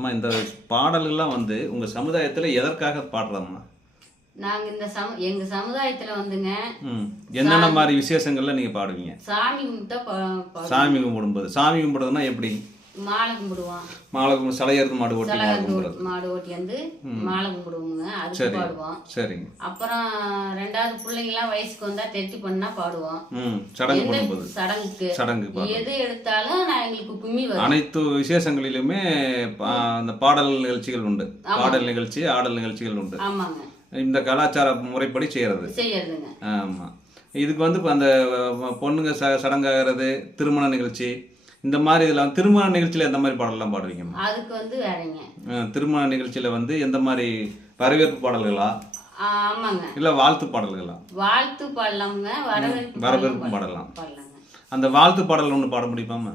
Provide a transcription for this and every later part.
அம்மா இந்த பாடல்கள்லாம் வந்து உங்க சமுதாயத்துல எதற்காக பாடுறோம்மா? நாங்க இந்த சம எங்க சமுதாயத்துல வந்துங்க என்னென்ன மாதிரி விசேஷங்கள்ல நீங்க பாடுவீங்க? சாமி கும்பிட்டா சாமி கும்பிடும்போது சாமி கும்பிடுறதுன்னா எப்படி? மாலை கும்பிடுவோம் மாலை கும்பிடு சலையறது மாடு ஓட்டி மாலை கும்பிடுறது. மாடு ஓட்டி வந்து மாலை கும்பிடுவோங்க அதுக்கு பாடுவோம். சரிங்க. அப்புறம் ரெண்டாவது பிள்ளைங்கலாம் வயசுக்கு வந்தா தெட்டி பண்ணா பாடுவோம். சடங்கு பண்ணும்போது. சடங்குக்கு? சடங்கு எது எடுத்தாலும் நான் எங்களுக்கு கும்மி வரும். அனைத்து விசேஷங்களிலுமே அந்த பாடல் நிகழ்ச்சிகள் உண்டு. பாடல் நிகழ்ச்சி ஆடல் நிகழ்ச்சிகள் உண்டு. ஆமாங்க. இந்த கலாச்சார முறைப்படி செய்யறது. செய்யறதுங்க. ஆமா. இதுக்கு வந்து அந்த பொண்ணுங்க ச சடங்காகிறது திருமண நிகழ்ச்சி இந்த மாதிரி இதெல்லாம் திருமண நிகழ்ச்சியில் எந்த மாதிரி பாடல்லாம் பாடுவீங்கம்மா அதுக்கு வந்து வேறங்க. திருமண நிகழ்ச்சியில் வந்து எந்த மாதிரி வரவேற்பு பாடல்களா? ஆமாங்க. இல்லை வாழ்த்து பாடல்களா? வாழ்த்து பாடலாமுங்க வரவேற்பு வரவேற்பு பாடலாம். பாடலாம் அந்த வாழ்த்து பாடல் ஒன்று பாட முடியுமாம்மா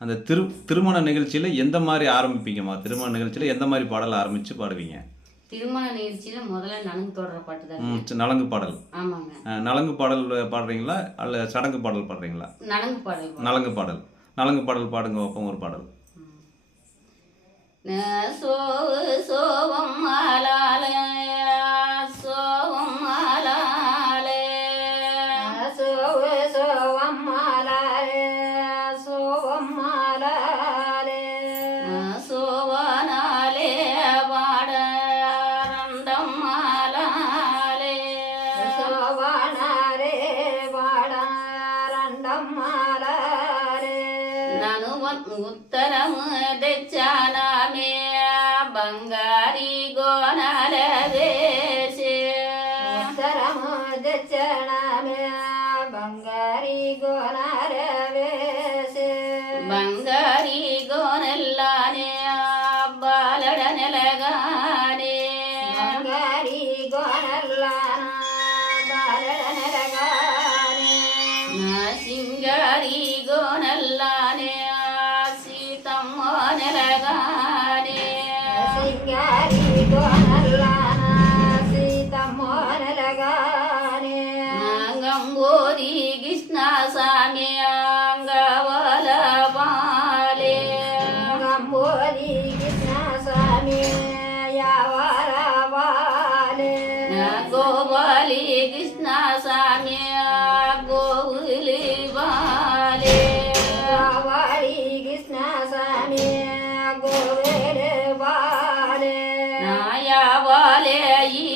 அந்த திரு திருமண நிகழ்ச்சியில் எந்த மாதிரி ஆரம்பிப்பீங்கம்மா? திருமண நிகழ்ச்சியில் எந்த மாதிரி பாடல் ஆரம்பித்து பாடுவீங்க? திருமண நிகழ்ச்சியில முதல்ல நனங்கு தொடர பாட்டு தான் சி- நலங்கு பாடல். ஆமாங்க. நலங்கு பாடல் பாடுறீங்களா? அல்ல சடங்கு பாடல் பாடுறீங்களா? நனங்கு பாடல் பாடு. நலங்கு பாடல். நலங்கு பாடல் பாடுங்க வைப்போம் ஒரு பாடல். சோவு சோவம் மாலாலே ఉత్తరము తెచ్చానామే బంగారి గోనల వేసే சாமியா கோவிலி பாலே வாரி கிருஷ்ண சாமியா கோவில பாலே நாயா பாலே ஈ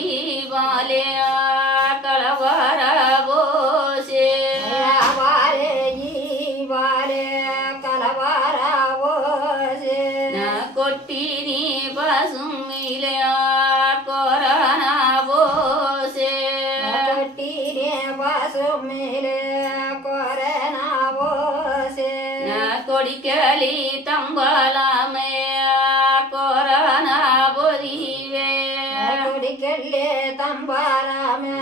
பாலே கலவர போசே பாலே ஈ பாலே கலவர போசே கொட்டினி ಕೊರನಾವೋಸೆ ಕೊಡಿಕಲಿ ತಂಬಲಾಮೆ ಕೊರನಾವರಿವೆ ಕೊಡಿಕಲೆ ತಂಬಲಾಮೆ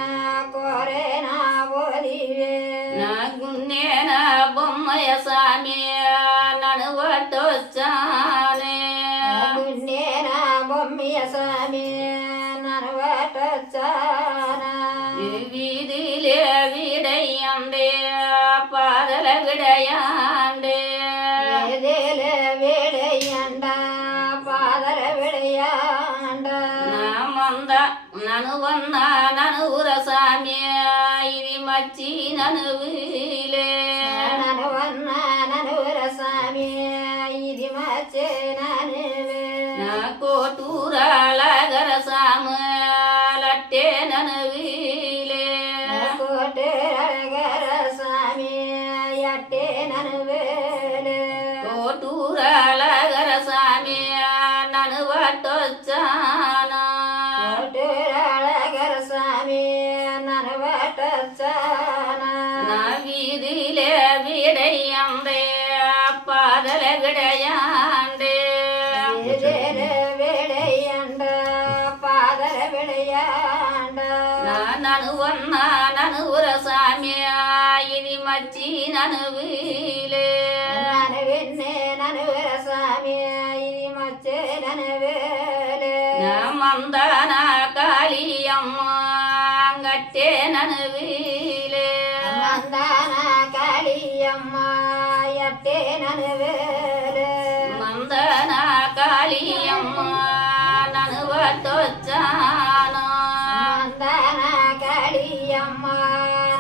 ಕೊರನಾವರಿವೆ ಗುನ್ನೇನ ಬೊಮ್ಮಯ ಸ್ವಾಮಿ ನಡುವಟ್ಟು ಚಾನೆ ಗುನ್ನೇನ ಬೊಮ್ಮೆಯ ಸ್ವಾಮಿ ನಡುವಟ್ಟು ಚಾನೆ வீதியிலே விடையாண்டே பாதல விடையாண்டே வேதியில விடையாண்டா பாதல விடையாண்டா நாம் வந்த நனு வந்தா நனு உரசாமியா இது மச்சி நனுவு ಕೊಟ್ಟೂರಲಗರ ಸ್ವಾಮಿ ನಾನು ಬಟ್ಟೊಚ್ಚಾನ ಕೊಟ್ಟೂರಲಗರ ಸ್ವಾಮಿ ನಾನು ಬಟ್ಟೊಚ್ಚಾನ ನವಿದಿಲೆ ಬಿಡೆಯಂಬೆ ಪಾದಲ ಬಿಡೆಯಾಂಡೆ ಬಿಡೆಯಂಡ ಪಾದಲ ಬಿಡೆಯಾಂಡ ನಾನು ಒನ್ನ ಮಂದನ ಕಾಲಿಯಮ್ಮ ಅಂಗಟ್ಟೆ ನನವೀಲೆ ಮಂದನ ಕಾಲಿಯಮ್ಮ ಎಟ್ಟೆ ನನವೇಲೆ ಮಂದನ ಕಾಲಿಯಮ್ಮ ನನುವ ತೊಚ್ಚಾನ ಮಂದನ ಕಾಲಿಯಮ್ಮ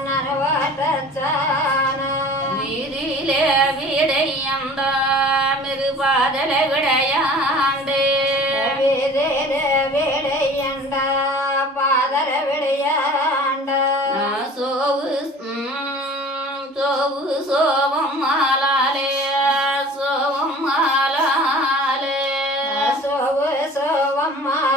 ನನುವ ತೊಚ್ಚಾನ ನೀರಿಲೆ ಬಿಡೆಯಂದ mãe